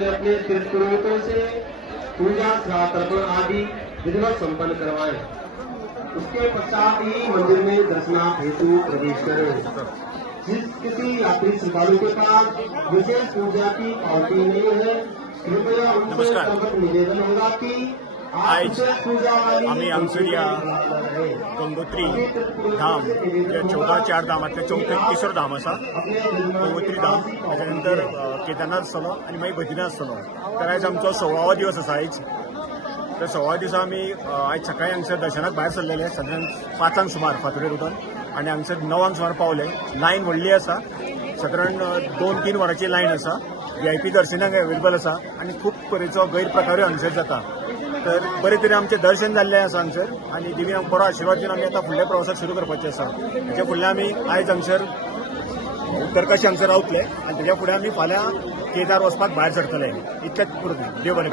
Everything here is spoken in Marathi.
अपने अपने तीर्थ पुरोहितों से पूजा तर्पण आदि विधिवत संपन्न करवाएं। उसके पश्चात ही मंदिर में दर्शनार्थ हेतु प्रवेश करें। जिस किसी यात्री श्रद्धालु के पास विशेष पूजा की पावती नहीं है, कृपया उनसे प्रकट निवेदन होगा कि आज आम्ही आमचं या गंगोत्री धाम जे 14 धामांतले 34 धाम आसा गंगोत्री धाम त्याच्यानंतर केदारनाथ आसतलो आणि मागीर बद्रीनाथ आसतलो। तर आयज आमचो 16वा दिवस आसा आयज। तर 16व्या दिसा आमी आयज सकाळी हांगसर दर्शनाक भायर सरलेले सादारण 5 सुमार फातोडेर उदोन आणि हांगसर 9 सुमार पावले। लायन व्हडली आसा, सादारण 2-3 वरांची लायन आसा। VIP दर्शनाक अवेलेबल आसा आणि खूप तरेचो गैरप्रकारूय हांगसर जाता। तर बरे तरेन आमचें दर्शन जाल्लें आसा हांगसर आनी देवीन आमकां बरो आशिर्वाद दिवन आमी आतां फुडल्या प्रवासाक सुरू करपाचें आसा। हेच्या फुडलें आमी आयज हांगसर उत्तरकाशी हांगसर रावतले आनी तेच्या फुडें आमी फाल्यां केदार वचपाक भायर सरतले। इतलेंच पुरो देव बरें।